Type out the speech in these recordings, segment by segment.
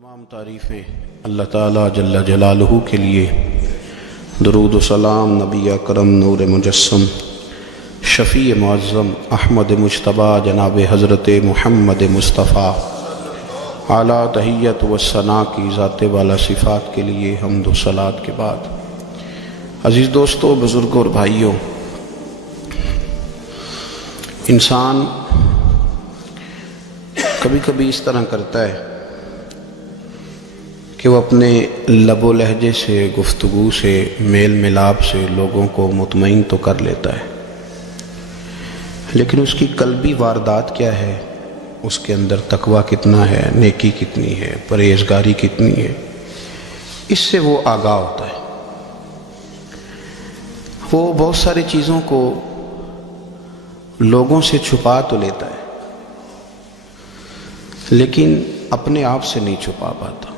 تمام تعریفیں اللہ تعالیٰ جل جلالہ کے لیے، درود و سلام نبی اکرم نور مجسم شفیع معظم احمد مجتبیٰ جناب حضرت محمد مصطفیٰ اعلیٰ تحیت و ثنا کی ذات والا صفات کے لیے حمد و صلات کے بعد، عزیز دوستو، بزرگوں اور بھائیوں، انسان کبھی کبھی اس طرح کرتا ہے کہ وہ اپنے لب و لہجے سے، گفتگو سے، میل ملاپ سے لوگوں کو مطمئن تو کر لیتا ہے، لیکن اس کی قلبی واردات کیا ہے، اس کے اندر تقویٰ کتنا ہے، نیکی کتنی ہے، پرہیزگاری کتنی ہے، اس سے وہ آگاہ ہوتا ہے۔ وہ بہت ساری چیزوں کو لوگوں سے چھپا تو لیتا ہے، لیکن اپنے آپ سے نہیں چھپا پاتا،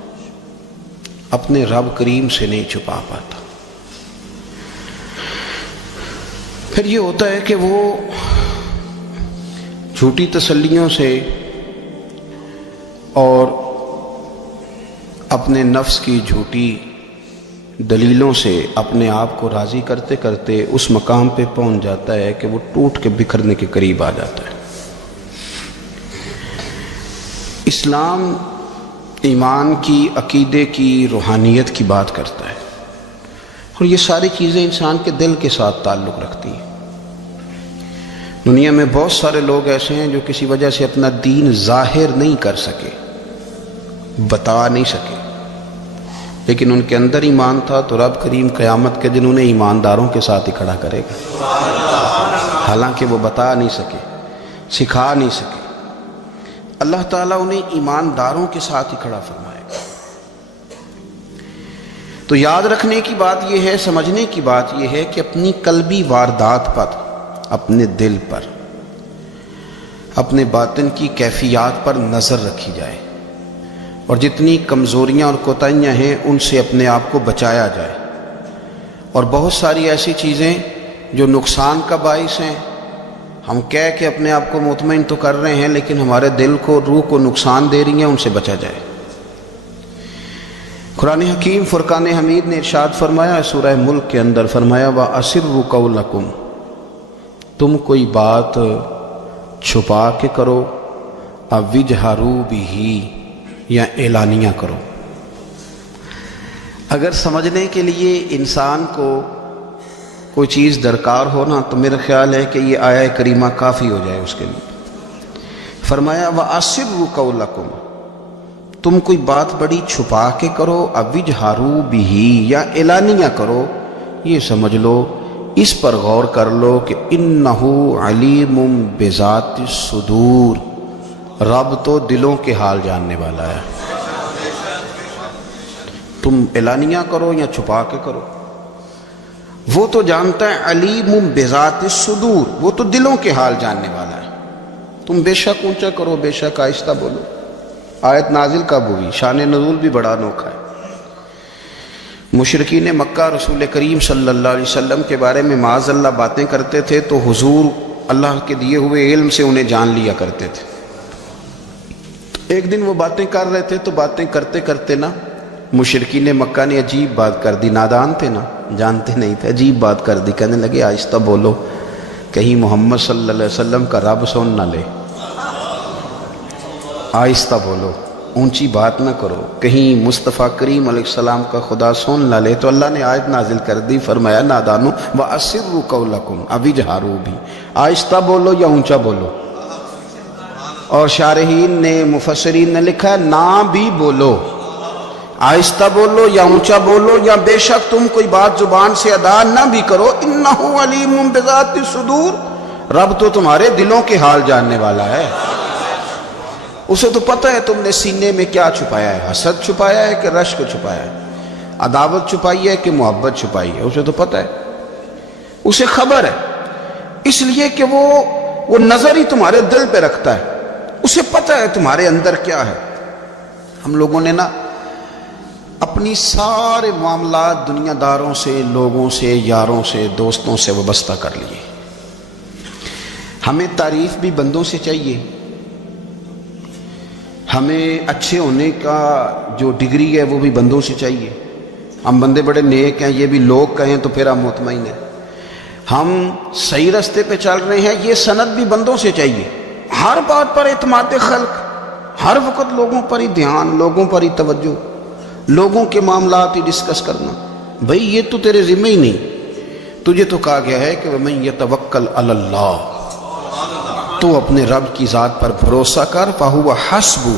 اپنے رب کریم سے نہیں چھپا پاتا۔ پھر یہ ہوتا ہے کہ وہ جھوٹی تسلیوں سے اور اپنے نفس کی جھوٹی دلیلوں سے اپنے آپ کو راضی کرتے کرتے اس مقام پہ پہنچ جاتا ہے کہ وہ ٹوٹ کے بکھرنے کے قریب آ جاتا ہے۔ اسلام ایمان کی، عقیدے کی، روحانیت کی بات کرتا ہے، اور یہ ساری چیزیں انسان کے دل کے ساتھ تعلق رکھتی ہیں۔ دنیا میں بہت سارے لوگ ایسے ہیں جو کسی وجہ سے اپنا دین ظاہر نہیں کر سکے، بتا نہیں سکے، لیکن ان کے اندر ایمان تھا، تو رب کریم قیامت کے دن انہیں ایمانداروں کے ساتھ ہی کھڑا کرے گا، حالانکہ وہ بتا نہیں سکے، سکھا نہیں سکے۔ اللہ تعالیٰ انہیں ایمانداروں کے ساتھ ہی کھڑا فرمائے گا۔ تو یاد رکھنے کی بات یہ ہے، سمجھنے کی بات یہ ہے کہ اپنی قلبی واردات پر، اپنے دل پر، اپنے باطن کی کیفیات پر نظر رکھی جائے، اور جتنی کمزوریاں اور کوتاہیاں ہیں ان سے اپنے آپ کو بچایا جائے۔ اور بہت ساری ایسی چیزیں جو نقصان کا باعث ہیں، ہم کہہ کے اپنے آپ کو مطمئن تو کر رہے ہیں، لیکن ہمارے دل کو، روح کو نقصان دے رہی ہیں، ان سے بچا جائے۔ قرآن حکیم فرقان حمید نے ارشاد فرمایا، سورہ ملک کے اندر فرمایا، وَأَسِرُّوا قَوْلَكُمْ، تم کوئی بات چھپا کے کرو، اَوْ اجْهَرُوا بِهِ، یا اعلانیہ کرو۔ اگر سمجھنے کے لیے انسان کو کوئی چیز درکار ہو نا، تو میرا خیال ہے کہ یہ آیہ کریمہ کافی ہو جائے اس کے لیے۔ فرمایا وَأَسِرُّوا قَوْلَكُمْ، تم کوئی بات بڑی چھپا کے کرو، اَوْ اجْهَرُوا بِهِ، یا اعلانیہ کرو، یہ سمجھ لو، اس پر غور کر لو کہ إِنَّهُ عَلِيمٌ بِذَاتِ الصُّدُورِ، رب تو دلوں کے حال جاننے والا ہے۔ تم اعلانیہ کرو یا چھپا کے کرو، وہ تو جانتا ہے، علیم بذات الصدور، وہ تو دلوں کے حال جاننے والا ہے۔ تم بے شک اونچا کرو، بے شک آہستہ بولو۔ آیت نازل کب ہوئی؟ شان نزول بھی بڑا انوکھا ہے۔ مشرکین مکہ رسول کریم صلی اللہ علیہ وسلم کے بارے میں معاذ اللہ باتیں کرتے تھے، تو حضور اللہ کے دیے ہوئے علم سے انہیں جان لیا کرتے تھے۔ ایک دن وہ باتیں کر رہے تھے، تو باتیں کرتے کرتے نا مشرکین مکہ نے عجیب بات کر دی، نادان تھے نا، جانتے نہیں تھے، عجیب بات کر دی، کہنے لگے آہستہ بولو، کہیں محمد صلی اللہ علیہ وسلم کا رب سن نہ لے، آہستہ بولو، اونچی بات نہ کرو، کہیں مصطفیٰ کریم علیہ السلام کا خدا سن نہ لے۔ تو اللہ نے آیت نازل کر دی، فرمایا نادانو وَأَسِرُّوا قَوْلَكُمْ اَوْ اجْهَرُوا بِهِ، آہستہ بولو یا اونچا بولو۔ اور شارحین نے، مفسرین نے لکھا نہ بھی بولو، آہستہ بولو یا اونچا بولو، یا بے شک تم کوئی بات زبان سے ادا نہ بھی کرو، انہو علیم بذات الصدور، رب تو تمہارے دلوں کے حال جاننے والا ہے، اسے تو پتہ ہے تم نے سینے میں کیا چھپایا ہے، حسد چھپایا ہے کہ رشک چھپایا ہے، عداوت چھپائی ہے کہ محبت چھپائی ہے، اسے تو پتہ ہے، اسے خبر ہے، اس لیے کہ وہ نظر ہی تمہارے دل پہ رکھتا ہے، اسے پتہ ہے تمہارے اندر کیا ہے۔ ہم لوگوں نے نا اپنی سارے معاملات دنیا داروں سے، لوگوں سے، یاروں سے، دوستوں سے وابستہ کر لیے۔ ہمیں تعریف بھی بندوں سے چاہیے، ہمیں اچھے ہونے کا جو ڈگری ہے وہ بھی بندوں سے چاہیے. ہم بندے بڑے نیک ہیں، یہ بھی لوگ کہیں تو پھر ہم مطمئن ہیں. ہم صحیح راستے پہ چل رہے ہیں، یہ سند بھی بندوں سے چاہیے. ہر بات پر اعتماد خلق، ہر وقت لوگوں پر ہی دھیان، لوگوں پر ہی توجہ، لوگوں کے معاملات ہی ڈسکس کرنا. بھئی یہ تو تیرے ذمہ ہی نہیں. تجھے تو کہا گیا ہے کہ وَمَن يَتَوَكَّلْ عَلَى اللَّهِ، تو اپنے رب کی ذات پر بھروسہ کر، فَهُوَ حَسْبُ،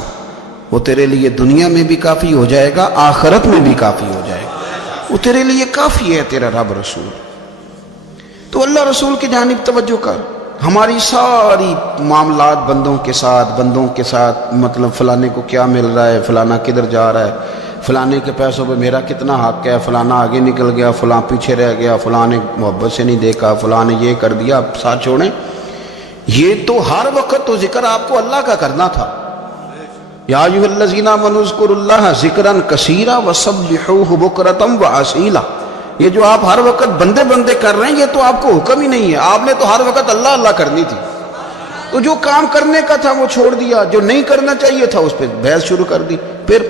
وہ تیرے لیے دنیا میں بھی کافی ہو جائے گا، آخرت میں بھی کافی ہو جائے گا. وہ تیرے لیے کافی ہے تیرا رب رسول. تو اللہ رسول کی جانب توجہ کر. ہماری ساری معاملات بندوں کے ساتھ مطلب فلانے کو کیا مل رہا ہے، فلانا کدھر جا رہا ہے، فلانے کے پیسوں پہ میرا کتنا حق ہے، فلانا آگے نکل گیا، فلاں پیچھے رہ گیا، فلاں نے محبت سے نہیں دیکھا، فلاں نے یہ کر دیا. آپ ساتھ چھوڑیں. یہ تو ہر وقت تو ذکر آپ کو اللہ کا کرنا تھا. یا ایھا الذین آمنوا اذکروا اللہ ذکرا کثیرا وسبحوہ بکرۃ واسیلا. یہ جو آپ ہر وقت بندے کر رہے ہیں یہ تو آپ کو حکم ہی نہیں ہے. آپ نے تو ہر وقت اللہ اللہ کرنی تھی. تو جو کام کرنے کا تھا وہ چھوڑ دیا، جو نہیں کرنا چاہیے تھا اس پہ بحث شروع کر دی. پھر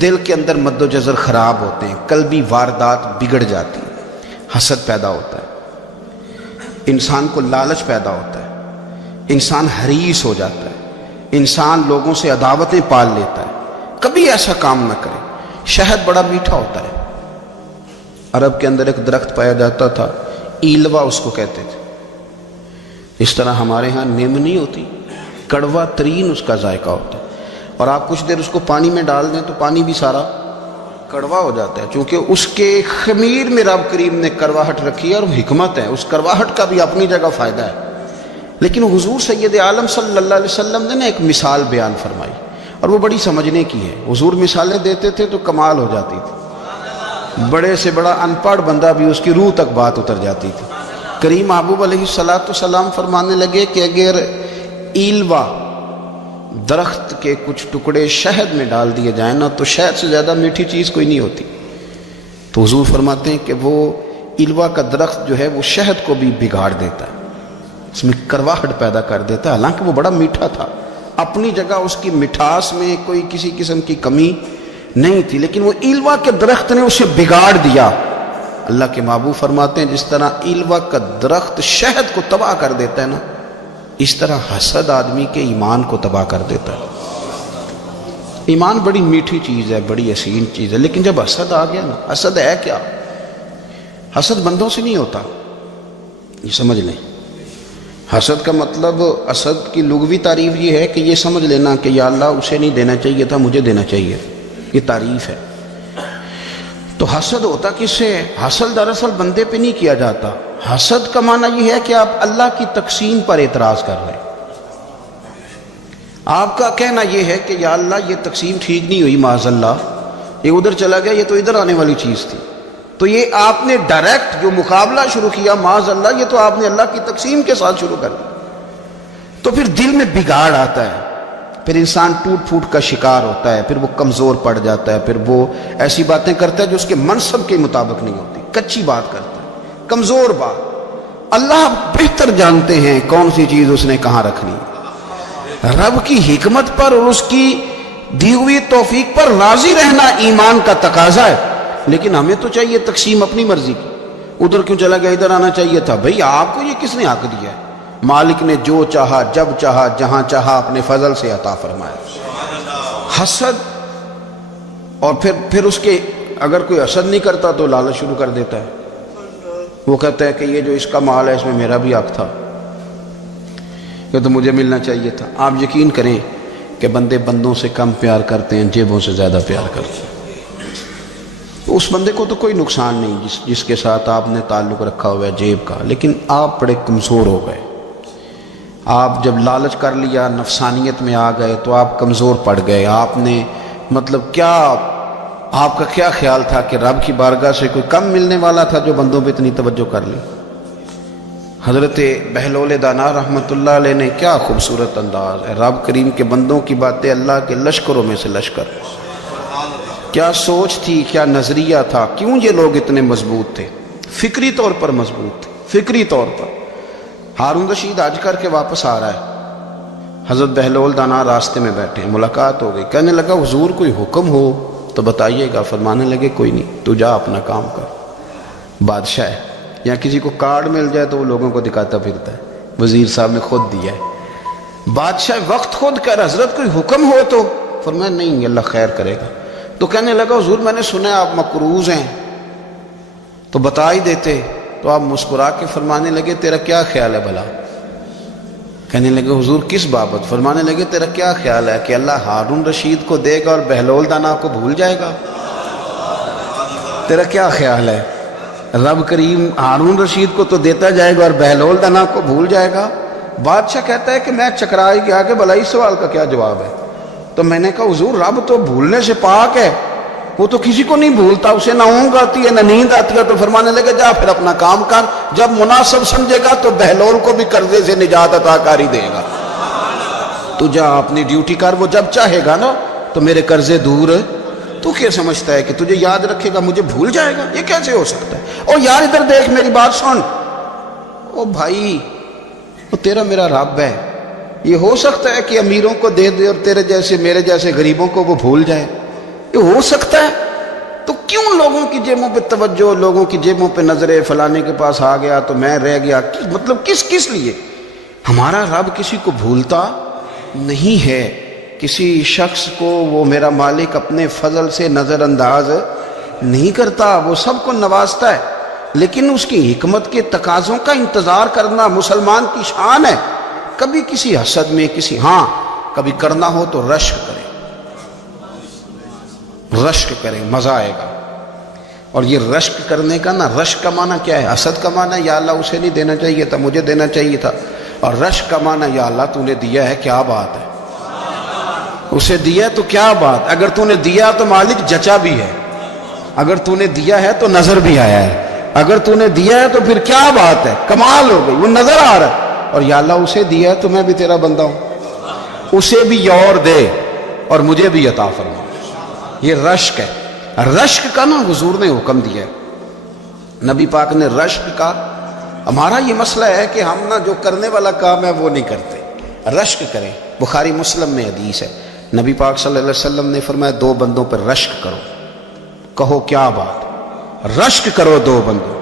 دل کے اندر مد و جزر خراب ہوتے ہیں، قلبی واردات بگڑ جاتی ہیں، حسد پیدا ہوتا ہے، انسان کو لالچ پیدا ہوتا ہے، انسان حریص ہو جاتا ہے، انسان لوگوں سے عداوتیں پال لیتا ہے. کبھی ایسا کام نہ کرے. شہد بڑا میٹھا ہوتا ہے. عرب کے اندر ایک درخت پایا جاتا تھا، ایلوا اس کو کہتے تھے. اس طرح ہمارے ہاں نیم نہیں ہوتی، کڑوا ترین اس کا ذائقہ ہوتا ہے. اور آپ کچھ دیر اس کو پانی میں ڈال دیں تو پانی بھی سارا کڑوا ہو جاتا ہے، چونکہ اس کے خمیر میں رب کریم نے کرواہٹ رکھی ہے اور حکمت ہے. اس کرواہٹ کا بھی اپنی جگہ فائدہ ہے. لیکن حضور سید عالم صلی اللہ علیہ وسلم نے ایک مثال بیان فرمائی اور وہ بڑی سمجھنے کی ہے. حضور مثالیں دیتے تھے تو کمال ہو جاتی تھی. بڑے سے بڑا ان پڑھ بندہ بھی اس کی روح تک بات اتر جاتی تھی. کریم محبوب علیہ السلام فرمانے لگے کہ اگر ایلوا درخت کے کچھ ٹکڑے شہد میں ڈال دیے جائیں نا تو شہد سے زیادہ میٹھی چیز کوئی نہیں ہوتی. تو حضور فرماتے ہیں کہ وہ ایلوا کا درخت جو ہے وہ شہد کو بھی بگاڑ دیتا ہے، اس میں کرواہٹ پیدا کر دیتا ہے. حالانکہ وہ بڑا میٹھا تھا، اپنی جگہ اس کی مٹھاس میں کوئی کسی قسم کی کمی نہیں تھی، لیکن وہ ایلوا کے درخت نے اسے بگاڑ دیا. اللہ کے محبوب فرماتے ہیں جس طرح ایلوا کا درخت شہد کو تباہ کر دیتا ہے نا، اس طرح حسد آدمی کے ایمان کو تباہ کر دیتا ہے. ایمان بڑی میٹھی چیز ہے، بڑی حسین چیز ہے، لیکن جب حسد آ گیا نا، حسد ہے کیا؟ حسد بندوں سے نہیں ہوتا، یہ سمجھ لیں. حسد کا مطلب، حسد کی لغوی تعریف یہ ہے کہ یہ سمجھ لینا کہ یا اللہ اسے نہیں دینا چاہیے تھا، مجھے دینا چاہیے. یہ تعریف ہے. تو حسد ہوتا کس سے ہے؟ حسد دراصل بندے پہ نہیں کیا جاتا. حسد کا معنی یہ ہے کہ آپ اللہ کی تقسیم پر اعتراض کر رہے ہیں. آپ کا کہنا یہ ہے کہ یا اللہ یہ تقسیم ٹھیک نہیں ہوئی، معاذ اللہ یہ ادھر چلا گیا، یہ تو ادھر آنے والی چیز تھی. تو یہ آپ نے ڈائریکٹ جو مقابلہ شروع کیا، معاذ اللہ یہ تو آپ نے اللہ کی تقسیم کے ساتھ شروع کر دیا. تو پھر دل میں بگاڑ آتا ہے، پھر انسان ٹوٹ پھوٹ کا شکار ہوتا ہے، پھر وہ کمزور پڑ جاتا ہے، پھر وہ ایسی باتیں کرتا ہے جو اس کے منصب کے مطابق نہیں ہوتی، کچی بات کرتا ہے، کمزور بات. اللہ بہتر جانتے ہیں کون سی چیز اس نے کہاں رکھنی. رب کی حکمت پر اور اس کی دی ہوئی توفیق پر راضی رہنا ایمان کا تقاضا ہے. لیکن ہمیں تو چاہیے تقسیم اپنی مرضی کی. ادھر کیوں چلا گیا، ادھر آنا چاہیے تھا. بھئی آپ کو یہ کس نے حق دیا ہے؟ مالک نے جو چاہا، جب چاہا، جہاں چاہا اپنے فضل سے عطا فرمایا. حسد، اور پھر اس کے اگر کوئی حسد نہیں کرتا تو لالچ شروع کر دیتا ہے. وہ کہتا ہے کہ یہ جو اس کا مال ہے اس میں میرا بھی حق تھا، یہ تو مجھے ملنا چاہیے تھا. آپ یقین کریں کہ بندوں سے کم پیار کرتے ہیں، جیبوں سے زیادہ پیار کرتے ہیں. تو اس بندے کو تو کوئی نقصان نہیں جس کے ساتھ آپ نے تعلق رکھا ہوا ہے جیب کا، لیکن آپ بڑے کمزور ہو گئے. آپ جب لالچ کر لیا، نفسانیت میں آ گئے تو آپ کمزور پڑ گئے. آپ نے مطلب کیا، آپ کا کیا خیال تھا کہ رب کی بارگاہ سے کوئی کم ملنے والا تھا جو بندوں پہ اتنی توجہ کر لی. حضرت بہلول دانا رحمۃ اللہ علیہ نے کیا خوبصورت انداز ہے. رب کریم کے بندوں کی باتیں اللہ کے لشکروں میں سے لشکر. کیا سوچ تھی، کیا نظریہ تھا، کیوں یہ لوگ اتنے مضبوط تھے، فکری طور پر مضبوط تھے، فکری طور پر. ہارون رشید حج کر کے واپس آ رہا ہے. حضرت بہلول دانا راستے میں بیٹھے ہیں، ملاقات ہو گئی، کہنے لگا حضور کوئی حکم ہو تو بتائیے گا۔ فرمانے لگے کوئی نہیں، تو جا اپنا کام کر۔ بادشاہ ہے، یا کسی کو کارڈ مل جائے تو وہ لوگوں کو دکھاتا پھرتا ہے، وزیر صاحب نے خود دیا ہے۔ بادشاہ وقت خود کر حضرت کوئی حکم ہو تو؟ فرمایا نہیں، اللہ خیر کرے گا۔ تو کہنے لگا حضور میں نے سنا ہے آپ مقروض ہیں، تو بتا ہی دیتے۔ تو آپ مسکرا کے فرمانے لگے تیرا کیا خیال ہے بھلا؟ کہنے لگے حضور کس بابت؟ فرمانے لگے تیرا کیا خیال ہے کہ اللہ ہارون رشید کو دے گا اور بہلول دانا کو بھول جائے گا؟ تیرا کیا خیال ہے؟ رب کریم ہارون رشید کو تو دیتا جائے گا اور بہلول دانا کو بھول جائے گا؟ بادشاہ کہتا ہے کہ میں چکرا ہی گیا کہ بھلا اس سوال کا کیا جواب ہے؟ تو میں نے کہا حضور رب تو بھولنے سے پاک ہے، وہ تو کسی کو نہیں بھولتا، اسے نہ اونگ آتی ہے نہ نیند آتی ہے۔ تو فرمانے لگے جا پھر اپنا کام کر، جب مناسب سمجھے گا تو بہلول کو بھی قرضے سے نجات عطا کاری دے گا۔ تو جا اپنی ڈیوٹی کر، وہ جب چاہے گا نا تو میرے قرضے دور۔ تو کیا سمجھتا ہے کہ تجھے یاد رکھے گا مجھے بھول جائے گا؟ یہ کیسے ہو سکتا ہے؟ او یار ادھر دیکھ میری بات سن۔ او بھائی وہ تیرا میرا رب ہے، یہ ہو سکتا ہے کہ امیروں کو دے دے اور تیرے جیسے میرے جیسے غریبوں کو وہ بھول جائے؟ یہ ہو سکتا ہے؟ تو کیوں لوگوں کی جیبوں پہ توجہ، لوگوں کی جیبوں پہ نظریں، فلانے کے پاس آ گیا تو میں رہ گیا، مطلب کس لیے؟ ہمارا رب کسی کو بھولتا نہیں ہے، کسی شخص کو وہ میرا مالک اپنے فضل سے نظر انداز نہیں کرتا، وہ سب کو نوازتا ہے، لیکن اس کی حکمت کے تقاضوں کا انتظار کرنا مسلمان کی شان ہے۔ کبھی کسی حسد میں کبھی کرنا ہو تو رشک کریں، مزہ آئے گا۔ اور یہ رشک کرنے کا نا، رشک کا معنی کیا ہے؟ حسد کا معنی ہے یا اللہ اسے نہیں دینا چاہیے تھا، مجھے دینا چاہیے تھا، اور رشک کا معنی یا اللہ تو نے دیا ہے، کیا بات ہے، اسے دیا تو کیا بات، اگر تو نے دیا تو مالک جچا بھی ہے، اگر تو نے دیا ہے تو نظر بھی آیا ہے، اگر تو نے دیا ہے تو پھر کیا بات ہے، کمال ہو گئی، وہ نظر آ رہا ہے۔ اور یا اللہ اسے دیا ہے تو میں بھی تیرا بندہ ہوں، اسے بھی اور دے اور مجھے بھی عطا فرما۔ یہ رشک ہے۔ رشک کا نا حضور نے حکم دیا ہے، نبی پاک نے رشک کا۔ ہمارا یہ مسئلہ ہے کہ ہم نا جو کرنے والا کام ہے وہ نہیں کرتے، رشک کریں۔ بخاری مسلم میں حدیث ہے، نبی پاک صلی اللہ علیہ وسلم نے فرمایا دو بندوں پر رشک کرو۔ کہو کیا بات؟ رشک کرو دو بندوں۔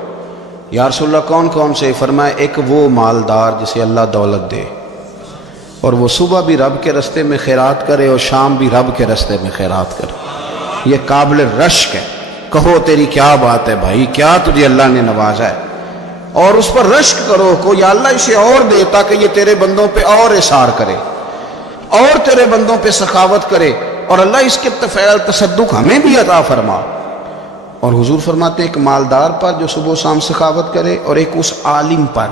یا رسول اللہ کون کون سے؟ فرمایا ایک وہ مالدار جسے اللہ دولت دے اور وہ صبح بھی رب کے رستے میں خیرات کرے اور شام بھی رب کے رستے میں خیرات کرے، یہ قابل رشک ہے۔ کہو تیری کیا بات ہے بھائی، کیا تجھے اللہ نے نوازا ہے، اور اس پر رشک کرو کو یا اللہ اسے اور دے تاکہ یہ تیرے بندوں پہ اور اثار کرے اور تیرے بندوں پہ سخاوت کرے، اور اللہ اس کے فعل تصدق ہمیں بھی عطا فرما۔ اور حضور فرماتے ہیں ایک مالدار پر جو صبح و شام سخاوت کرے، اور ایک اس عالم پر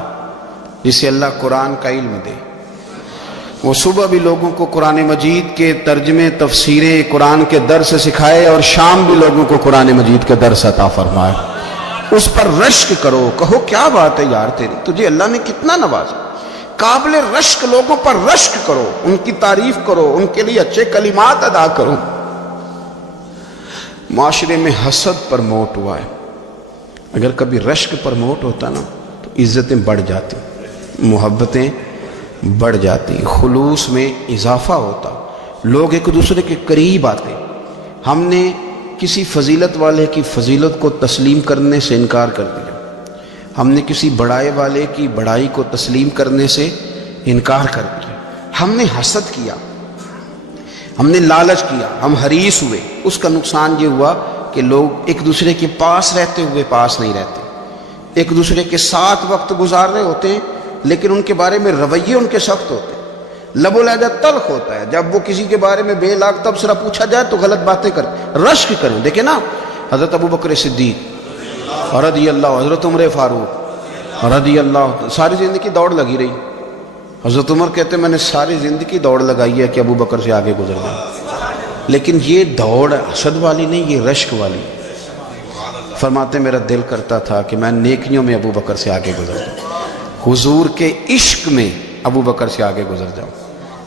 جسے اللہ قرآن کا علم دے، وہ صبح بھی لوگوں کو قرآن مجید کے ترجمے، تفسیریں، قرآن کے درس سکھائے، اور شام بھی لوگوں کو قرآن مجید کے درس عطا فرمائے۔ اس پر رشک کرو، کہو کیا بات ہے یار تیری، تجھے اللہ نے کتنا نوازا۔ قابل رشک لوگوں پر رشک کرو، ان کی تعریف کرو، ان کے لیے اچھے کلمات ادا کرو۔ معاشرے میں حسد پرموٹ ہوا ہے، اگر کبھی رشک پرموٹ ہوتا نا تو عزتیں بڑھ جاتی، محبتیں بڑھ جاتی، خلوص میں اضافہ ہوتا، لوگ ایک دوسرے کے قریب آتے۔ ہم نے کسی فضیلت والے کی فضیلت کو تسلیم کرنے سے انکار کر دیا، ہم نے کسی بڑائی والے کی بڑائی کو تسلیم کرنے سے انکار کر دیا، ہم نے حسد کیا، ہم نے لالچ کیا، ہم حریص ہوئے۔ اس کا نقصان یہ ہوا کہ لوگ ایک دوسرے کے پاس رہتے ہوئے پاس نہیں رہتے، ایک دوسرے کے ساتھ وقت گزار رہے ہوتے ہیں لیکن ان کے بارے میں رویے ان کے سخت ہوتے ہیں، لب و لہجہ تلخ ہوتا ہے، جب وہ کسی کے بارے میں بے لاگ تبصرہ پوچھا جائے تو غلط باتیں کریں۔ رشک کریں، دیکھیں نا حضرت ابو بکر صدیق رضی اللہ، حضرت عمر فاروق رضی اللہ، ساری زندگی دوڑ لگی رہی۔ حضرت عمر کہتے ہیں میں نے ساری زندگی دوڑ لگائی ہے کہ ابو بکر سے آگے گزر جائیں، لیکن یہ دوڑ حسد والی نہیں، یہ رشک والی۔ فرماتے میرا دل کرتا تھا کہ میں نیکیوں میں ابو بکر سے آگے گزر جاؤں، حضور کے عشق میں ابو بکر سے آگے گزر جاؤں،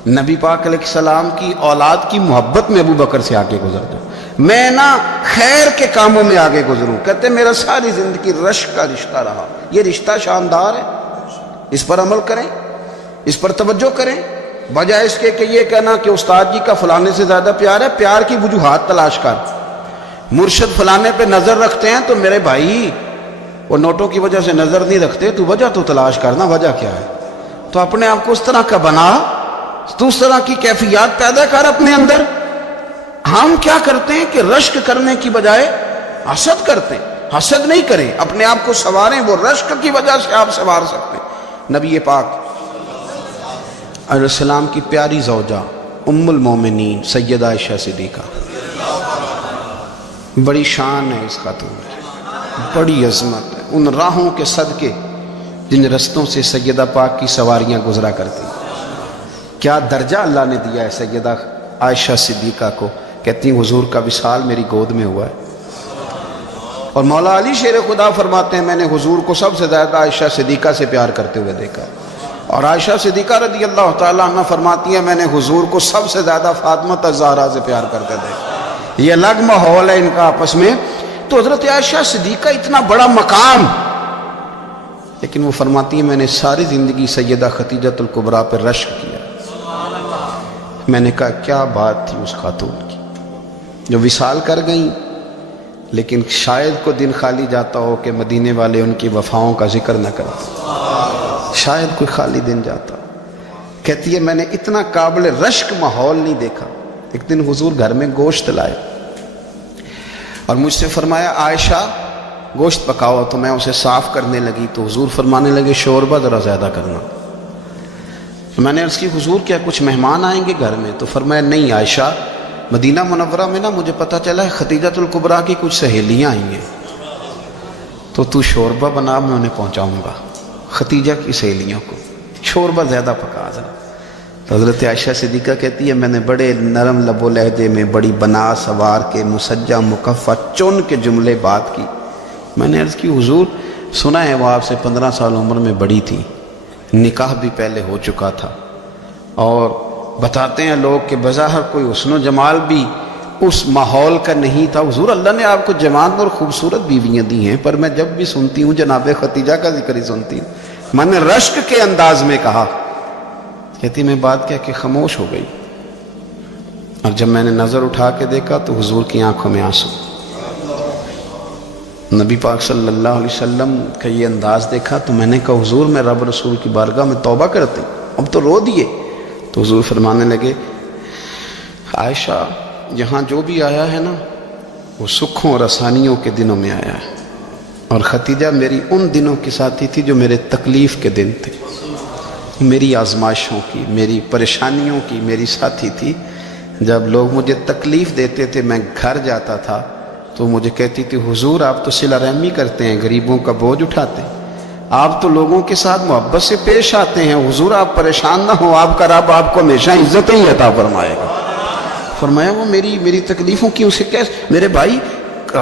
نبی پاک علیہ السلام کی اولاد کی محبت میں ابو بکر سے آگے گزر جاؤں، میں نا خیر کے کاموں میں آگے گزروں۔ کہتے میرا ساری زندگی رشک کا رشتہ رہا، یہ رشتہ شاندار ہے، اس پر عمل کریں، اس پر توجہ کریں۔ بجائے اس کے کہ یہ کہنا کہ استاد جی کا فلانے سے زیادہ پیار ہے، پیار کی وجوہات تلاش کر۔ مرشد فلانے پہ نظر رکھتے ہیں تو میرے بھائی وہ نوٹوں کی وجہ سے نظر نہیں رکھتے، تو وجہ تو تلاش کرنا، وجہ کیا ہے؟ تو اپنے آپ کو اس طرح کا بنا، تو اس طرح کی کیفیات پیدا کر اپنے اندر۔ ہم کیا کرتے ہیں کہ رشک کرنے کی بجائے حسد کرتے ہیں۔ حسد نہیں کریں، اپنے آپ کو سنواریں، وہ رشک کی وجہ سے آپ سنوار سکتے ہیں۔ نبی پاک علیہ السلام کی پیاری زوجہ ام المومنین سیدہ عائشہ صدیقہ، بڑی شان ہے اس خاتون کی، بڑی عظمت ہے ان راہوں کے صدقے جن رستوں سے سیدہ پاک کی سواریاں گزرا کرتی۔ کیا درجہ اللہ نے دیا ہے سیدہ عائشہ صدیقہ کو، کہتی ہیں حضور کا وصال میری گود میں ہوا ہے۔ اور مولا علی شیر خدا فرماتے ہیں میں نے حضور کو سب سے زیادہ عائشہ صدیقہ سے پیار کرتے ہوئے دیکھا، اور عائشہ صدیقہ رضی اللہ تعالیٰ عنہ فرماتی ہیں میں نے حضور کو سب سے زیادہ فاطمہ الزہرا سے پیار کرتے دیکھا۔ یہ الگ ماحول ہے ان کا آپس میں۔ تو حضرت عائشہ صدیقہ اتنا بڑا مقام، لیکن وہ فرماتی ہیں میں نے ساری زندگی سیدہ خدیجہ الکبریٰ پر رشک کیا۔ میں نے کہا کیا بات تھی اس خاتون کی جو وصال کر گئیں، لیکن شاید کو دن خالی جاتا ہو کہ مدینے والے ان کی وفاؤں کا ذکر نہ کرتے، شاید کوئی خالی دن جاتا۔ کہتی ہے میں نے اتنا قابل رشک ماحول نہیں دیکھا۔ ایک دن حضور گھر میں گوشت لائے اور مجھ سے فرمایا عائشہ گوشت پکاؤ، تو میں اسے صاف کرنے لگی تو حضور فرمانے لگے شوربہ ذرا زیادہ کرنا۔ میں نے عرض کی حضور کیا کچھ مہمان آئیں گے گھر میں؟ تو فرمایا نہیں عائشہ، مدینہ منورہ میں نا مجھے پتہ چلا ہے خدیجہ الکبریٰ کی کچھ سہیلیاں آئی ہیں، تو شوربہ بنا، میں انہیں پہنچاؤں گا، خدیجہ کی سہیلیوں کو شوربہ زیادہ پکا ذرا۔ تو حضرت عائشہ صدیقہ کہتی ہے میں نے بڑے نرم لب و لہجے میں بڑی بنا سوار کے مسجع مکفہ چن کے جملے بات کی۔ میں نے عرض کی حضور سنا ہے وہ آپ سے 15 سال عمر میں بڑی تھی، نکاح بھی پہلے ہو چکا تھا، اور بتاتے ہیں لوگ کہ بظاہر کوئی حسن و جمال بھی اس ماحول کا نہیں تھا۔ حضور اللہ نے آپ کو جوان اور خوبصورت بیویاں دی ہیں، پر میں جب بھی سنتی ہوں جناب خدیجہ کا ذکر ہی سنتی ہوں۔ میں نے رشک کے انداز میں کہا، کہتی میں بات کہہ کے خاموش ہو گئی، اور جب میں نے نظر اٹھا کے دیکھا تو حضور کی آنکھوں میں آنسو۔ نبی پاک صلی اللہ علیہ وسلم کا یہ انداز دیکھا تو میں نے کہا حضور میں رب رسول کی بارگاہ میں توبہ کرتے، اب تو رو دیے۔ تو حضور فرمانے لگے عائشہ یہاں جو بھی آیا ہے نا وہ سکھوں اور آسانیوں کے دنوں میں آیا ہے، اور خدیجہ میری ان دنوں کی ساتھی تھی جو میرے تکلیف کے دن تھے، میری آزمائشوں کی، میری پریشانیوں کی میری ساتھی تھی۔ جب لوگ مجھے تکلیف دیتے تھے میں گھر جاتا تھا تو مجھے کہتی تھی حضور آپ تو صلہ رحمی کرتے ہیں، غریبوں کا بوجھ اٹھاتے ہیں، آپ تو لوگوں کے ساتھ محبت سے پیش آتے ہیں، حضور آپ پریشان نہ ہو، آپ کا رب آپ کو ہمیشہ عزت ہی عطا فرمائے گا۔ فرمایا وہ میری تکلیفوں کی اسے کیسے؟ میرے بھائی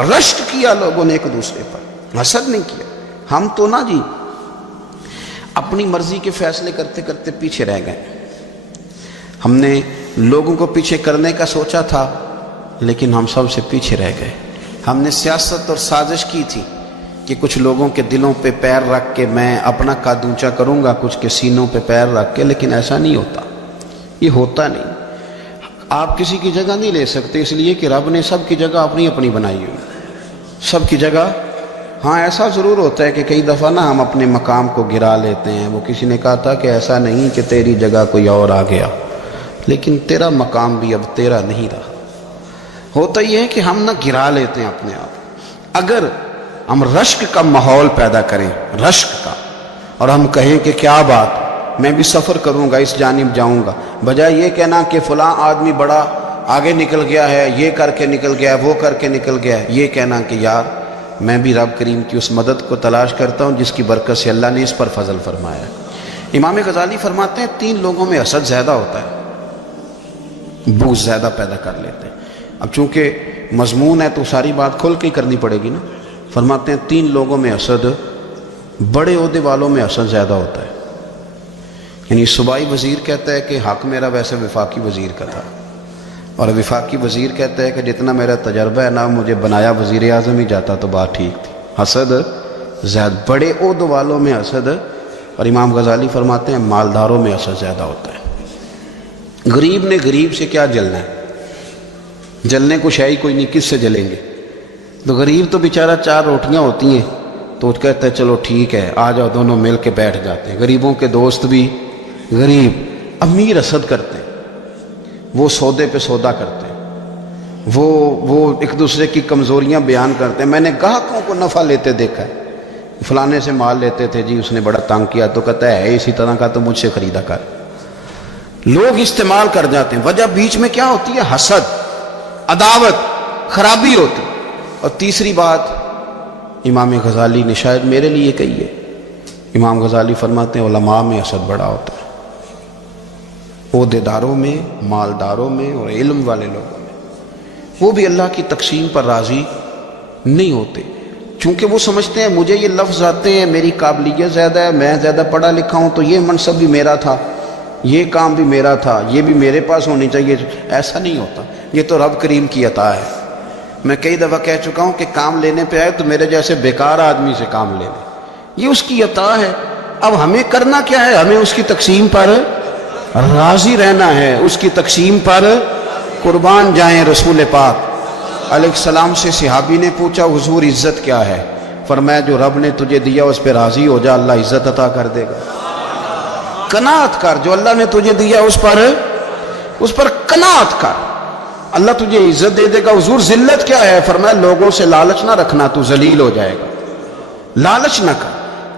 رشک کیا لوگوں نے ایک دوسرے پر، حسد نہیں کیا۔ ہم تو نا جی اپنی مرضی کے فیصلے کرتے کرتے پیچھے رہ گئے۔ ہم نے لوگوں کو پیچھے کرنے کا سوچا تھا لیکن ہم سب سے پیچھے رہ گئے۔ ہم نے سیاست اور سازش کی تھی کہ کچھ لوگوں کے دلوں پہ پیر رکھ کے میں اپنا قد اونچا کروں گا، کچھ کے سینوں پہ پیر رکھ کے، لیکن ایسا نہیں ہوتا، یہ ہوتا نہیں۔ آپ کسی کی جگہ نہیں لے سکتے، اس لیے کہ رب نے سب کی جگہ اپنی اپنی بنائی ہوئی، سب کی جگہ۔ ہاں ایسا ضرور ہوتا ہے کہ کئی دفعہ نا ہم اپنے مقام کو گرا لیتے ہیں۔ وہ کسی نے کہا تھا کہ ایسا نہیں کہ تیری جگہ کوئی اور آ گیا، لیکن تیرا مقام بھی اب تیرا نہیں رہا۔ ہوتا یہ ہے کہ ہم نہ گرا لیتے ہیں اپنے آپ۔ اگر ہم رشک کا ماحول پیدا کریں، رشک کا، اور ہم کہیں کہ کیا بات میں بھی سفر کروں گا، اس جانب جاؤں گا، بجائے یہ کہنا کہ فلاں آدمی بڑا آگے نکل گیا ہے، یہ کر کے نکل گیا ہے، وہ کر کے نکل گیا ہے، یہ کہنا کہ یار میں بھی رب کریم کی اس مدد کو تلاش کرتا ہوں جس کی برکت سے اللہ نے اس پر فضل فرمایا ہے۔ امام غزالی فرماتے ہیں 3 لوگوں میں حسد زیادہ ہوتا ہے، بغض زیادہ پیدا کر لیتے ہیں۔ اب چونکہ مضمون ہے تو ساری بات کھل کے کرنی پڑے گی نا۔ فرماتے ہیں 3 لوگوں میں حسد، بڑے عہدے والوں میں حسد زیادہ ہوتا ہے۔ یعنی صوبائی وزیر کہتا ہے کہ حق میرا ویسے وفاقی وزیر کا تھا، اور وفاقی وزیر کہتا ہے کہ جتنا میرا تجربہ ہے نا مجھے بنایا وزیر اعظم ہی جاتا تو بات ٹھیک تھی۔ حسد زیادہ، بڑے عہدوں والوں میں حسد، اور امام غزالی فرماتے ہیں مالداروں میں حسد زیادہ ہوتا ہے۔ غریب نے غریب سے کیا جلنا ہے؟ جلنے کو شے ہی کوئی نہیں، کس سے جلیں گے؟ تو غریب تو بیچارہ 4 روٹیاں ہوتی ہیں تو کہتا ہے چلو ٹھیک ہے آ جاؤ، دونوں مل کے بیٹھ جاتے ہیں۔ غریبوں کے دوست بھی غریب، امیر حسد کرتے ہیں، وہ سودے پہ سودا کرتے ہیں، وہ ایک دوسرے کی کمزوریاں بیان کرتے ہیں۔ میں نے گاہکوں کو نفع لیتے دیکھا ہے، فلانے سے مال لیتے تھے جی، اس نے بڑا تنگ کیا، تو کہتا ہے اسی طرح کا تو مجھ سے خریدا کر۔ لوگ استعمال کر جاتے ہیں، وجہ بیچ میں کیا ہوتی ہے؟ حسد، عداوت، خرابی ہوتی۔ اور تیسری بات امام غزالی نے شاید میرے لیے کہی ہے، امام غزالی فرماتے ہیں علماء میں حسد بڑا ہوتا ہے، عہدے داروں میں، مالداروں میں اور علم والے لوگوں میں۔ وہ بھی اللہ کی تقسیم پر راضی نہیں ہوتے، چونکہ وہ سمجھتے ہیں مجھے یہ لفظ آتے ہیں، میری قابلیت زیادہ ہے، میں زیادہ پڑھا لکھا ہوں، تو یہ منصب بھی میرا تھا، یہ کام بھی میرا تھا، یہ بھی میرے پاس ہونی چاہیے۔ ایسا نہیں ہوتا، یہ تو رب کریم کی عطا ہے۔ میں کئی دفعہ کہہ چکا ہوں کہ کام لینے پہ آئے تو میرے جیسے بیکار آدمی سے کام لے لیں، یہ اس کی عطا ہے۔ اب ہمیں کرنا کیا ہے؟ ہمیں اس کی تقسیم پر راضی رہنا ہے، اس کی تقسیم پر قربان جائیں۔ رسول پاک علیہ السلام سے صحابی نے پوچھا حضور عزت کیا ہے؟ فرمایا جو رب نے تجھے دیا اس پہ راضی ہو جا، اللہ عزت عطا کر دے گا۔ قناعت کر، جو اللہ نے تجھے دیا اس پر قناعت کر، اللہ تجھے عزت دے دے گا۔ حضور ذلت کیا ہے؟ فرمایا لوگوں سے لالچ نہ رکھنا، تو ذلیل ہو جائے گا، لالچ نہ کر۔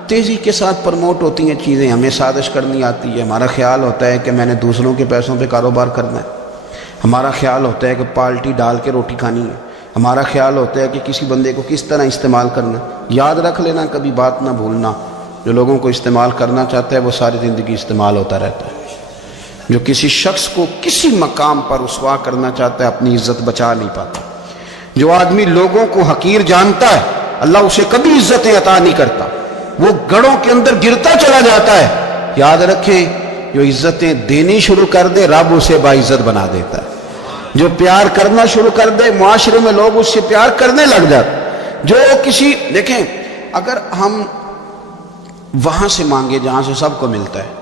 تیزی کے ساتھ پروموٹ ہوتی ہیں چیزیں، ہمیں سازش کرنی آتی ہے، ہمارا خیال ہوتا ہے کہ میں نے دوسروں کے پیسوں پہ کاروبار کرنا ہے، ہمارا خیال ہوتا ہے کہ پالٹی ڈال کے روٹی کھانی ہے، ہمارا خیال ہوتا ہے کہ کسی بندے کو کس طرح استعمال کرنا ہے۔ یاد رکھ لینا، کبھی بات نہ بھولنا، جو لوگوں کو استعمال کرنا چاہتا ہے وہ ساری زندگی استعمال ہوتا رہتا ہے۔ جو کسی شخص کو کسی مقام پر رسوا کرنا چاہتا ہے اپنی عزت بچا نہیں پاتا۔ جو آدمی لوگوں کو حقیر جانتا ہے اللہ اسے کبھی عزتیں عطا نہیں کرتا، وہ گڑھوں کے اندر گرتا چلا جاتا ہے۔ یاد رکھیں جو عزتیں دینی شروع کر دے رب اسے باعزت بنا دیتا ہے، جو پیار کرنا شروع کر دے معاشرے میں لوگ اس سے پیار کرنے لگ جاتے۔ جو کسی دیکھیں اگر ہم وہاں سے مانگے جہاں سے سب کو ملتا ہے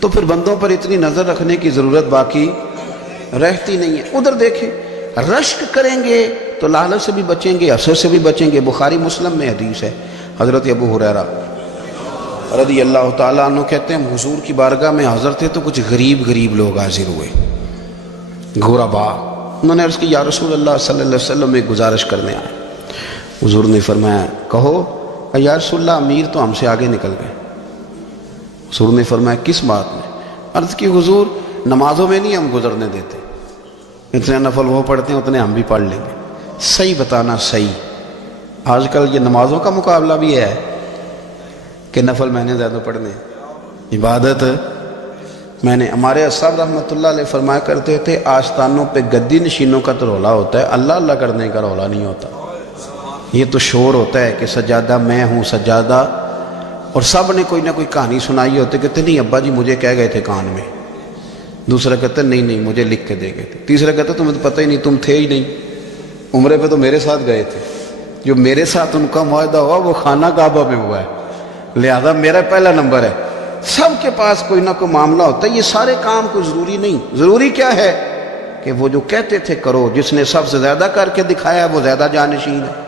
تو پھر بندوں پر اتنی نظر رکھنے کی ضرورت باقی رہتی نہیں ہے۔ ادھر دیکھیں رشک کریں گے تو لالچ سے بھی بچیں گے، حسد سے بھی بچیں گے۔ بخاری مسلم میں حدیث ہے، حضرت ابو ہریرہ رضی اللہ تعالیٰ عنہ کہتے ہیں حضور کی بارگاہ میں حاضر تھے تو کچھ غریب لوگ حاضر ہوئے، غربا۔ انہوں نے عرض کی یا رسول اللہ صلی اللہ علیہ وسلم ایک گزارش کرنے آئے۔ حضور نے فرمایا کہو۔ یا رسول اللہ امیر تو ہم سے آگے نکل گئے۔ حضور نے فرمایا کس بات میں؟ عرض کی حضور نمازوں میں نہیں ہم گزرنے دیتے، اتنے نفل وہ پڑھتے ہیں اتنے ہم بھی پڑھ لیں گے۔ صحیح بتانا صحیح، آج کل یہ نمازوں کا مقابلہ بھی ہے کہ نفل میں نے زیادہ پڑھنے، عبادت میں نے۔ ہمارے اصحاب رحمۃ اللہ علیہ فرمایا کرتے تھے آستانوں پہ گدی نشینوں کا تو رولا ہوتا ہے، اللہ اللہ کرنے کا رولا نہیں ہوتا۔ یہ تو شور ہوتا ہے کہ سجادہ میں ہوں سجادہ، اور سب نے کوئی نہ کوئی کہانی سنائی ہوتی، کہتے نہیں ابا جی مجھے کہہ گئے تھے کان میں، دوسرا کہتا نہیں مجھے لکھ کے دے گئے تھے، تیسرا کہتا تمہیں تو پتہ ہی نہیں، تم تھے ہی نہیں، عمرے پہ تو میرے ساتھ گئے تھے، جو میرے ساتھ ان کا معاہدہ ہوا وہ خانہ کعبہ میں ہوا ہے، لہذا میرا پہلا نمبر ہے۔ سب کے پاس کوئی نہ کوئی معاملہ ہوتا ہے، یہ سارے کام کوئی ضروری نہیں۔ ضروری کیا ہے کہ وہ جو کہتے تھے کرو، جس نے سب سے زیادہ کر کے دکھایا وہ زیادہ جانشین ہے،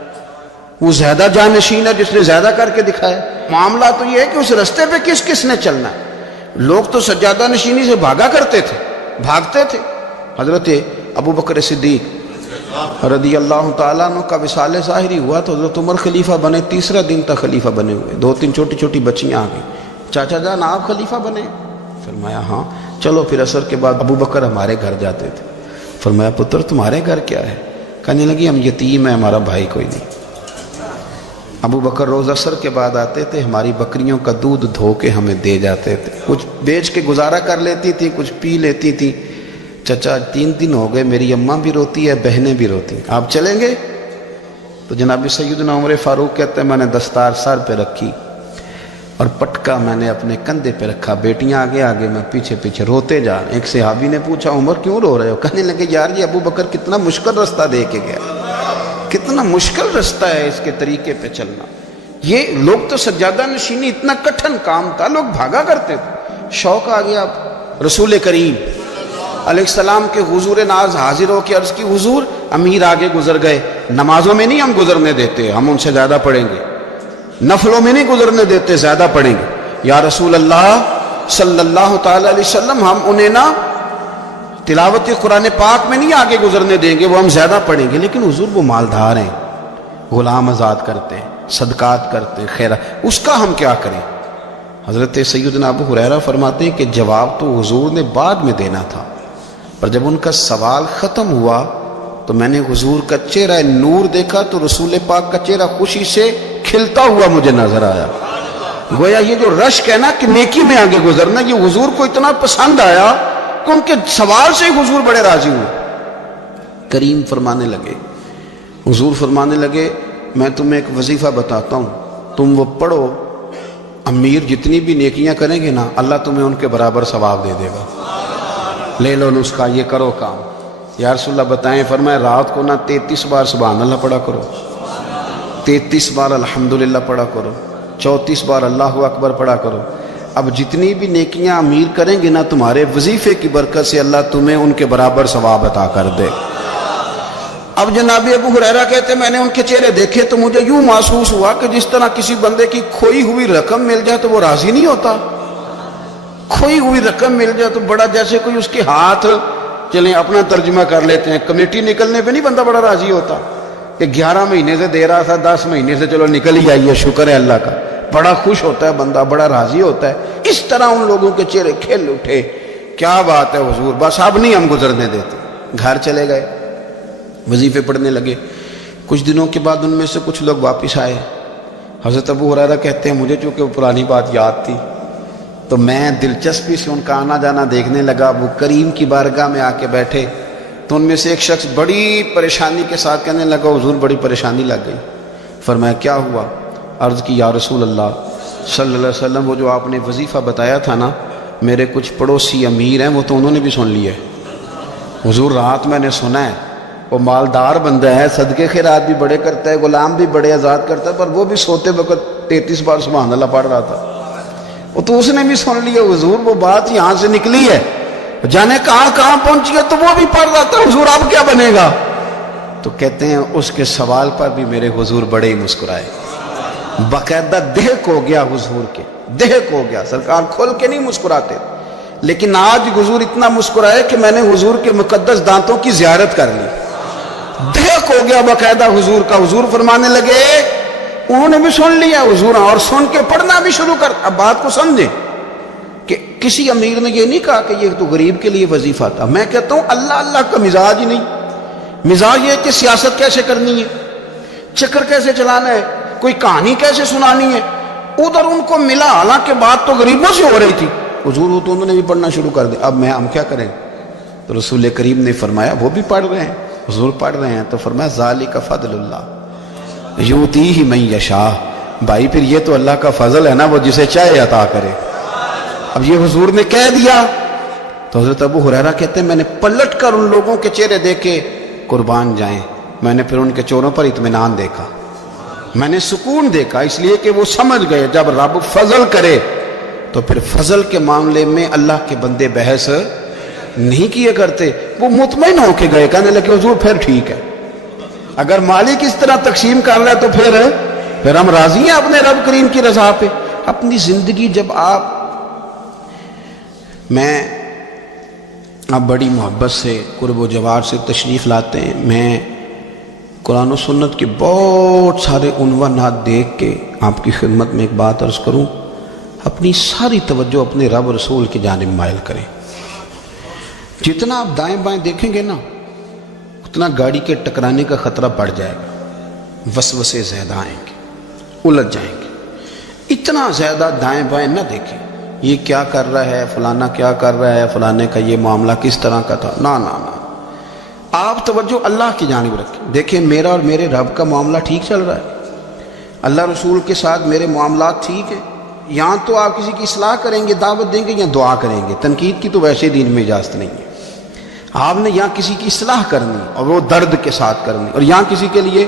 وہ زیادہ جانشین ہے جس نے زیادہ کر کے دکھایا۔ معاملہ تو یہ ہے کہ اس رستے پہ کس نے چلنا ہے۔ لوگ تو سجادہ نشینی سے بھاگا کرتے تھے، بھاگتے تھے۔ حضرت ابو بکر صدیق رضی اللہ تعالیٰ عنہ کا وصال ظاہری ہوا تو حضرت عمر خلیفہ بنے، تیسرا دن تک خلیفہ بنے ہوئے، 2-3 چھوٹی بچیاں آ گئیں، چاچا جان آپ خلیفہ بنے؟ فرمایا ہاں۔ چلو پھر عصر کے بعد ابو بکر ہمارے گھر جاتے تھے۔ فرمایا پتر تمہارے گھر کیا ہے؟ کہنے لگی ہم یتیم ہیں، ہمارا بھائی کوئی نہیں۔ ابو بکر روز عصر کے بعد آتے تھے، ہماری بکریوں کا دودھ دھو کے ہمیں دے جاتے تھے، کچھ بیچ کے گزارا کر لیتی تھی، کچھ پی لیتی تھی۔ چچا 3 دن ہو گئے، میری اماں بھی روتی ہے، بہنیں بھی روتی ہیں، آپ چلیں گے؟ تو جناب سیدنا عمر فاروق کہتے ہیں میں نے دستار سر پہ رکھی اور پٹکا میں نے اپنے کندھے پہ رکھا، بیٹیاں آگے میں پیچھے روتے جا رہے۔ ایک صحابی نے پوچھا عمر کیوں رو رہے ہو؟ کہنے لگے یار یہ ابو بکر کتنا مشکل رستہ دے کے گیا، کتنا مشکل رستہ ہے اس کے طریقے پہ چلنا۔ یہ لوگ تو سجادہ نشینی اتنا کٹھن کام تھا، لوگ بھاگا کرتے تھے، شوق آ گیا، رسول کریم علیہ السلام کے حضور ناز حاضر ہو کے عرض کی حضور امیر آگے گزر گئے، نمازوں میں نہیں ہم گزرنے دیتے، ہم ان سے زیادہ پڑھیں گے، نفلوں میں نہیں گزرنے دیتے، زیادہ پڑھیں گے۔ یا رسول اللہ صلی اللہ تعالی علیہ وسلم ہم انہیں نہ تلاوت قرآن پاک میں نہیں آگے گزرنے دیں گے، وہ ہم زیادہ پڑھیں گے، لیکن حضور وہ مالدار ہیں، غلام آزاد کرتے ہیں، صدقات کرتے ہیں، خیرات، اس کا ہم کیا کریں؟ حضرت سیدنا ابو ہریرہ فرماتے ہیں کہ جواب تو حضور نے بعد میں دینا تھا، پر جب ان کا سوال ختم ہوا تو میں نے حضور کا چہرہ نور دیکھا تو رسول پاک کا چہرہ خوشی سے کھلتا ہوا مجھے نظر آیا۔ گویا یہ جو رشک ہے نا کہ نیکی میں آگے گزرنا، یہ حضور کو اتنا پسند آیا کہ ان کے سوال سے حضور بڑے راضی ہوئے۔ کریم فرمانے لگے، حضور فرمانے لگے میں تمہیں ایک وظیفہ بتاتا ہوں، تم وہ پڑھو، امیر جتنی بھی نیکیاں کریں گے نا اللہ تمہیں ان کے برابر ثواب دے دے گا، لے لو نسخہ، یہ کرو کام۔ یا رسول اللہ بتائیں، فرمایا رات کو نا 33 بار سبحان اللہ پڑھا کرو، 33 بار الحمدللہ پڑھا کرو، 34 بار اللہ اکبر پڑھا کرو۔ اب جتنی بھی نیکیاں امیر کریں گے نا تمہارے وظیفے کی برکت سے اللہ تمہیں ان کے برابر ثواب عطا کر دے۔ اب جناب ابو ہریرہ کہتے میں نے ان کے چہرے دیکھے تو مجھے یوں محسوس ہوا کہ جس طرح کسی بندے کی کھوئی ہوئی رقم مل جائے تو وہ راضی نہیں ہوتا، کھوئی ہوئی رقم مل جائے تو بڑا جیسے کوئی اس کے ہاتھ، چلیں اپنا ترجمہ کر لیتے ہیں، کمیٹی نکلنے پہ نہیں بندہ بڑا راضی ہوتا کہ 11 مہینے سے دے رہا تھا، 10 مہینے سے چلو نکل ہی آئیے، شکر ہے اللہ کا، بڑا خوش ہوتا ہے بندہ، بڑا راضی ہوتا ہے۔ اس طرح ان لوگوں کے چہرے کھل اٹھے، کیا بات ہے حضور، بس اب نہیں ہم گزرنے دیتے۔ گھر چلے گئے، وظیفے پڑھنے لگے۔ کچھ دنوں کے بعد ان میں سے کچھ لوگ واپس آئے۔ حضرت ابو ہریرہ کہتے ہیں مجھے چونکہ وہ پرانی بات یاد تھی تو میں دلچسپی سے ان کا آنا جانا دیکھنے لگا۔ وہ کریم کی بارگاہ میں آ کے بیٹھے تو ان میں سے ایک شخص بڑی پریشانی کے ساتھ کہنے لگا حضور بڑی پریشانی لگ گئی۔ فرمایا کیا ہوا؟ عرض کی یا رسول اللہ صلی اللہ علیہ وسلم وہ جو آپ نے وظیفہ بتایا تھا نا، میرے کچھ پڑوسی امیر ہیں وہ تو انہوں نے بھی سن لیا ہے حضور، رات میں نے سنا ہے وہ مالدار بندہ ہے، صدقے خیرات بھی بڑے کرتا ہے، غلام بھی بڑے آزاد کرتا ہے، پر وہ بھی سوتے وقت 33 بار سبحان اللہ پڑھ رہا تھا، وہ تو اس نے بھی سن لیا حضور، وہ بات یہاں سے نکلی ہے، جانے کہاں پہنچی ہے، تو وہ بھی پڑھ رہا تھا حضور اب کیا بنے گا؟ تو کہتے ہیں اس کے سوال پر بھی میرے حضور بڑے ہی مسکرائے، باقاعدہ دہک ہو گیا حضور کے، دہک ہو گیا، سرکار کھول کے نہیں مسکراتے، لیکن آج حضور اتنا مسکرائے کہ میں نے حضور کے مقدس دانتوں کی زیارت کر لی، دہک ہو گیا باقاعدہ حضور کا۔ حضور فرمانے لگے انہوں نے بھی سن لیا حضور، اور سن کے پڑھنا بھی شروع کر۔ اب بات کو سمجھیں کہ کسی امیر نے یہ نہیں کہا کہ یہ تو غریب کے لیے وظیفہ تھا، میں کہتا ہوں اللہ اللہ کا مزاج ہی نہیں، مزاج یہ کہ سیاست کیسے کرنی ہے، چکر کیسے چلانا ہے، کوئی کہانی کیسے سنانی ہے، ادھر ان کو ملا، حالانکہ بات تو غریبوں سے ہو رہی تھی، حضور وہ تو انہوں نے بھی پڑھنا شروع کر دیا۔ اب ہم کیا کریں؟ تو رسول کریم نے فرمایا وہ بھی پڑھ رہے ہیں، حضور پڑھ رہے ہیں، تو فرمایا ذالک فضل اللہ یؤتیہ من یشاء، بھائی پھر یہ تو اللہ کا فضل ہے نا، وہ جسے چاہے عطا کرے۔ اب یہ حضور نے کہہ دیا تو حضرت ابو ہریرہ کہتے ہیں میں نے پلٹ کر ان لوگوں کے چہرے دیکھے، قربان جائیں، میں نے پھر ان کے چہروں پر اطمینان دیکھا، میں نے سکون دیکھا، اس لیے کہ وہ سمجھ گئے جب رب فضل کرے تو پھر فضل کے معاملے میں اللہ کے بندے بحث نہیں کیے کرتے، وہ مطمئن ہو کے گئے، کہنے لگے حضور پھر ٹھیک ہے، اگر مالک اس طرح تقسیم کر رہا ہے تو پھر ہم راضی ہیں اپنے رب کریم کی رضا پہ۔ اپنی زندگی جب آپ بڑی محبت سے قرب و جوار سے تشریف لاتے ہیں، میں قرآن و سنت کے بہت سارے عنوانات دیکھ کے آپ کی خدمت میں ایک بات عرض کروں، اپنی ساری توجہ اپنے رب رسول کی جانب مائل کریں۔ جتنا آپ دائیں بائیں دیکھیں گے نا اتنا گاڑی کے ٹکرانے کا خطرہ بڑھ جائے گا، وسوسے زیادہ آئیں گے، الجھ جائیں گے۔ اتنا زیادہ دائیں بائیں نہ دیکھیں، یہ کیا کر رہا ہے، فلانا کیا کر رہا ہے، فلانے کا یہ معاملہ کس طرح کا تھا، نہ نہ نہ، آپ توجہ اللہ کی جانب رکھیں۔ دیکھیں میرا اور میرے رب کا معاملہ ٹھیک چل رہا ہے، اللہ رسول کے ساتھ میرے معاملات ٹھیک ہیں، یہاں تو آپ کسی کی اصلاح کریں گے، دعوت دیں گے یا دعا کریں گے، تنقید کی تو ویسے دین میں اجازت نہیں ہے۔ آپ نے یہاں کسی کی اصلاح کرنی اور وہ درد کے ساتھ کرنی، اور یہاں کسی کے لیے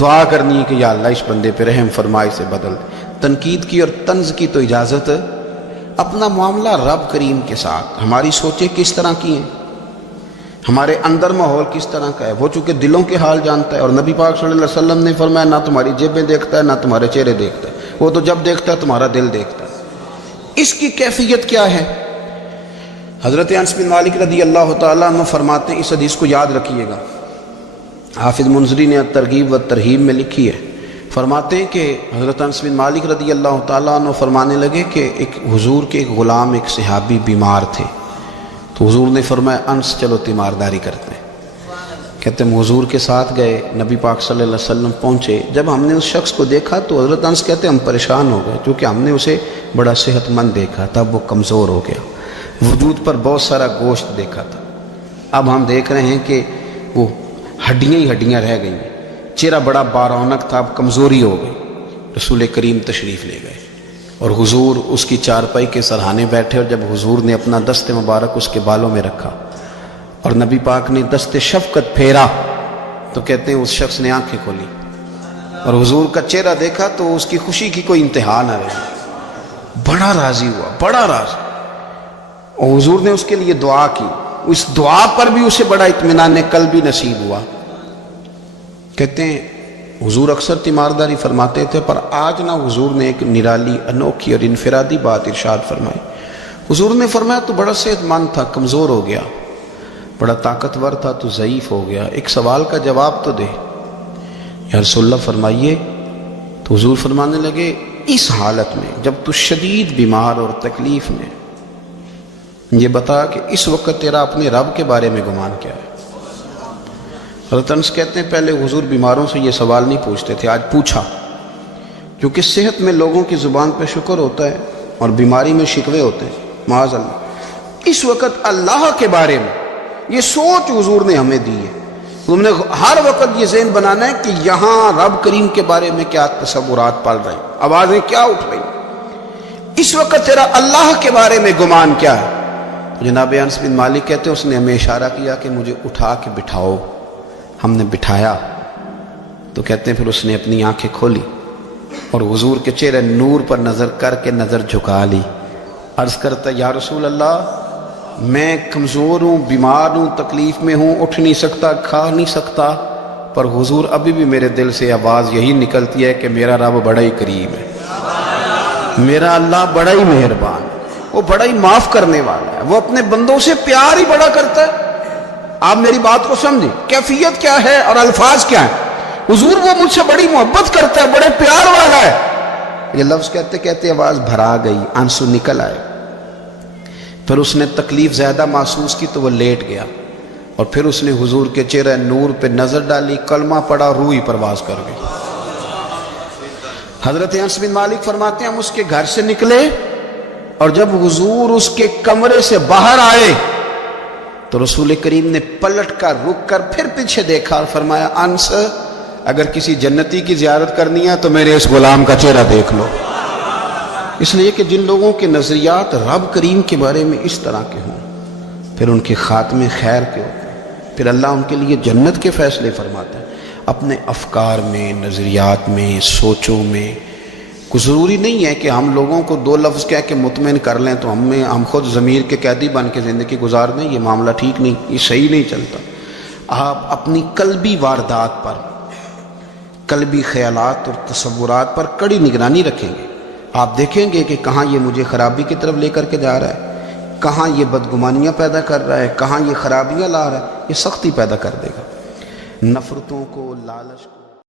دعا کرنی ہے کہ یا اللہ اس بندے پہ رحم فرما، اسے بدل۔ تنقید کی اور طنز کی تو اجازت اپنا معاملہ رب کریم کے ساتھ، ہماری سوچیں کس طرح کی ہیں، ہمارے اندر ماحول کس طرح کا ہے، وہ چونکہ دلوں کے حال جانتا ہے، اور نبی پاک صلی اللہ علیہ وسلم نے فرمایا نہ تمہاری جیبیں دیکھتا ہے نہ تمہارے چہرے دیکھتا ہے، وہ تو جب دیکھتا ہے تمہارا دل دیکھتا ہے۔ اس کی کیفیت کیا ہے؟ حضرت انس بن مالک رضی اللہ تعالیٰ عنہ فرماتے ہیں، اس حدیث کو یاد رکھیے گا، حافظ منذری نے ترغیب و ترہیب میں لکھی ہے، فرماتے ہیں کہ حضرت انس بن مالک رضی اللہ تعالیٰ عنہ فرمانے لگے کہ ایک حضور کے ایک غلام، ایک صحابی بیمار تھے، تو حضور نے فرمایا انس چلو تیمارداری کرتے ہیں۔ کہتے ہیں حضور کے ساتھ گئے، نبی پاک صلی اللہ علیہ وسلم پہنچے، جب ہم نے اس شخص کو دیکھا تو حضرت انس کہتے ہیں ہم پریشان ہو گئے، کیونکہ ہم نے اسے بڑا صحت مند دیکھا تھا، وہ کمزور ہو گیا، وجود پر بہت سارا گوشت دیکھا تھا، اب ہم دیکھ رہے ہیں کہ وہ ہڈیاں ہی ہڈیاں رہ گئی، چہرہ بڑا بارونق تھا، اب کمزوری ہو گئی۔ رسول کریم تشریف لے گئے اور حضور اس کی چارپائی کے سرہانے بیٹھے، اور جب حضور نے اپنا دست مبارک اس کے بالوں میں رکھا اور نبی پاک نے دست شفقت پھیرا تو کہتے ہیں اس شخص نے آنکھیں کھولی اور حضور کا چہرہ دیکھا تو اس کی خوشی کی کوئی انتہا نہ رہی، بڑا راضی ہوا، بڑا راضی، اور حضور نے اس کے لیے دعا کی، اس دعا پر بھی اسے بڑا اطمینان قلب بھی نصیب ہوا۔ کہتے ہیں حضور اکثر تیمارداری فرماتے تھے، پر آج نہ حضور نے ایک نرالی، انوکھی اور انفرادی بات ارشاد فرمائی۔ حضور نے فرمایا تو بڑا صحت مند تھا، کمزور ہو گیا، بڑا طاقتور تھا تو ضعیف ہو گیا، ایک سوال کا جواب تو دے۔ یا رسول اللہ فرمائیے۔ تو حضور فرمانے لگے اس حالت میں جب تو شدید بیمار اور تکلیف میں، یہ بتا کہ اس وقت تیرا اپنے رب کے بارے میں گمان کیا ہے؟ حضرت انس کہتے ہیں پہلے حضور بیماروں سے یہ سوال نہیں پوچھتے تھے، آج پوچھا، کیونکہ صحت میں لوگوں کی زبان پہ شکر ہوتا ہے اور بیماری میں شکوے ہوتے ہیں، معاذ اللہ۔ اس وقت اللہ کے بارے میں یہ سوچ حضور نے ہمیں دی ہے، تم نے ہر وقت یہ ذہن بنانا ہے کہ یہاں رب کریم کے بارے میں کیا تصورات پل رہے ہیں، آوازیں کیا اٹھ رہی ہیں، اس وقت تیرا اللہ کے بارے میں گمان کیا ہے؟ جناب انس بن مالک کہتے ہیں اس نے ہمیں اشارہ کیا کہ مجھے اٹھا کے بٹھاؤ، ہم نے بٹھایا تو کہتے ہیں پھر اس نے اپنی آنکھیں کھولی اور حضور کے چہرے نور پر نظر کر کے نظر جھکا لی، عرض کرتا یا رسول اللہ میں کمزور ہوں، بیمار ہوں، تکلیف میں ہوں، اٹھ نہیں سکتا، کھا نہیں سکتا، پر حضور ابھی بھی میرے دل سے آواز یہی نکلتی ہے کہ میرا رب بڑا ہی کریم ہے، میرا اللہ بڑا ہی مہربان ہے، وہ بڑا ہی معاف کرنے والا ہے، وہ اپنے بندوں سے پیار ہی بڑا کرتا ہے۔ آپ میری بات کو سمجھیں، کیفیت کیا ہے اور الفاظ کیا ہیں۔ حضور وہ مجھ سے بڑی محبت کرتا ہے، بڑے پیار والا ہے۔ یہ لفظ کہتے کہتے آواز بھرا گئی، آنسو نکل آئے، پھر اس نے تکلیف زیادہ محسوس کی تو وہ لیٹ گیا، اور پھر اس نے حضور کے چہرے نور پہ نظر ڈالی، کلمہ پڑھا، روح ہی پرواز کر گئی۔ حضرت انس بن مالک فرماتے ہیں ہم اس کے گھر سے نکلے اور جب حضور اس کے کمرے سے باہر آئے تو رسول کریم نے پلٹ کر رک کر پھر پیچھے دیکھا اور فرمایا انس اگر کسی جنتی کی زیارت کرنی ہے تو میرے اس غلام کا چہرہ دیکھ لو، اس لیے کہ جن لوگوں کے نظریات رب کریم کے بارے میں اس طرح کے ہوں پھر ان کے خاتمے خیر کے ہوتے ہیں، پھر اللہ ان کے لیے جنت کے فیصلے فرماتا ہے۔ اپنے افکار میں، نظریات میں، سوچوں میں کوئی ضروری نہیں ہے کہ ہم لوگوں کو دو لفظ کہہ کے مطمئن کر لیں تو ہم خود ضمیر کے قیدی بن کے زندگی گزار دیں، یہ معاملہ ٹھیک نہیں، یہ صحیح نہیں چلتا۔ آپ اپنی قلبی واردات پر، قلبی خیالات اور تصورات پر کڑی نگرانی رکھیں گے، آپ دیکھیں گے کہ کہاں یہ مجھے خرابی کی طرف لے کر کے جا رہا ہے، کہاں یہ بدگمانیاں پیدا کر رہا ہے، کہاں یہ خرابیاں لا رہا ہے، یہ سختی پیدا کر دے گا۔ نفرتوں کو، لالچ کو